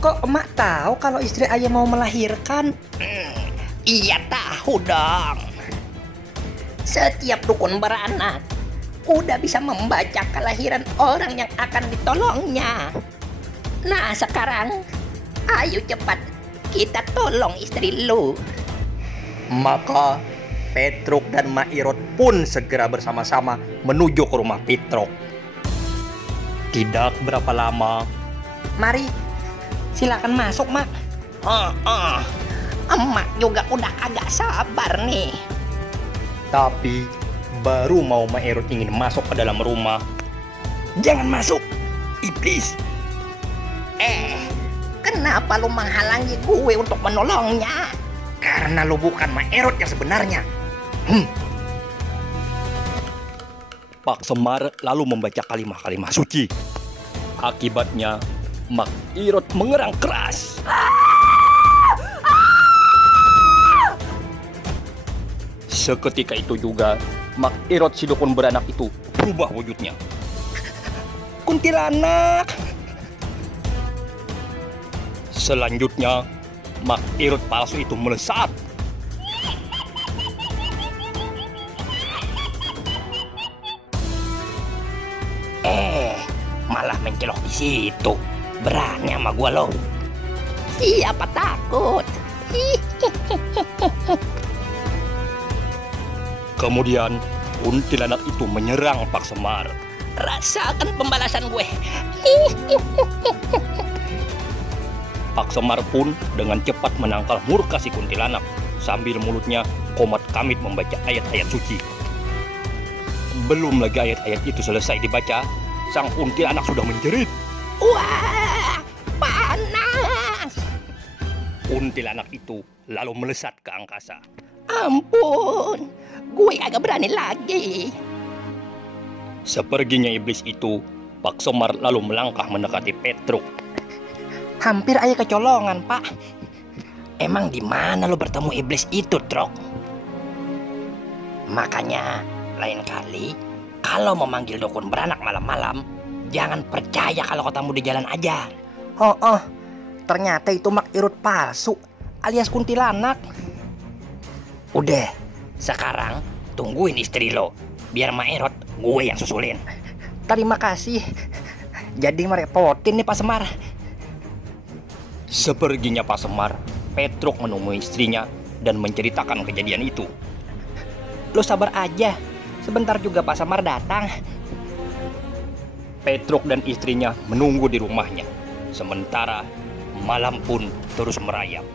Kok emak tahu kalau istri ayah mau melahirkan? Iya tahu dong. Setiap dukun beranak udah bisa membaca kelahiran orang yang akan ditolongnya. Nah sekarang, ayo cepat kita tolong istri lu. Maka Petruk dan Mairot pun segera bersama-sama menuju ke rumah Petruk. Tidak berapa lama, Mari, silakan masuk, Mak. Emak juga udah agak sabar nih. tapi baru mau Mairot ingin masuk ke dalam rumah. Jangan masuk, iblis. Kenapa lu menghalangi gue untuk menolongnya? Karena lo bukan Mairot yang sebenarnya. Pak Semar lalu membaca kalimat-kalimat suci. Akibatnya, Mairot mengerang keras. Seketika itu juga, Mairot si dukun beranak itu berubah wujudnya. Kuntilanak. Selanjutnya, Mairot palsu itu melesat. Malah mencelok di situ. Berani sama gua lo. Siapa takut? Kemudian, kuntilanak itu menyerang Pak Semar. Rasakan pembalasan gue. Pak Semar pun dengan cepat menangkal murka si kuntilanak sambil mulutnya komat kamit membaca ayat-ayat suci. Belum lagi ayat-ayat itu selesai dibaca, sang kuntilanak sudah menjerit. Wah, panas. Kuntilanak itu lalu melesat ke angkasa. Ampun, gue kagak berani lagi. Seperginya iblis itu, Pak Semar lalu melangkah mendekati Petruk. Hampir ayah kecolongan, Pak. Emang di mana lo bertemu iblis itu, Trok? Makanya lain kali kalau memanggil dukun beranak malam-malam, jangan percaya kalau ketemu di jalan aja. Ternyata itu Mairot palsu, alias kuntilanak. Udah, sekarang tungguin istri lo, biar Mairot gue yang susulin. Terima kasih. Jadi merepotin nih Pak Semar. Seperginya Pak Semar, Petruk menemui istrinya dan menceritakan kejadian itu. Lo sabar aja, sebentar juga Pak Semar datang. Petruk dan istrinya menunggu di rumahnya. Sementara malam pun terus merayap.